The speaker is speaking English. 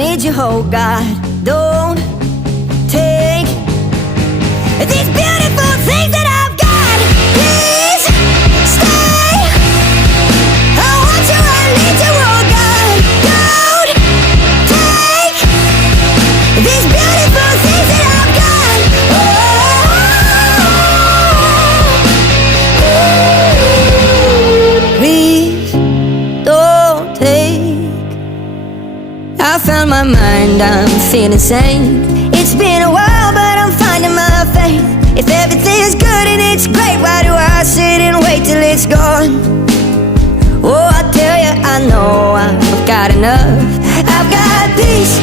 need you, oh God. Don't take these beautiful things that I've got. Please stay. I want you, I need you, oh God. Don't take these beautiful things that I've got. Oh, please don't take. I found my mind, I'm feeling sane. It's been a while, but I'm finding my faith. If everything's good and it's great, why do I sit and wait till it's gone? Oh, I tell you, I know I've got enough. I've got peace,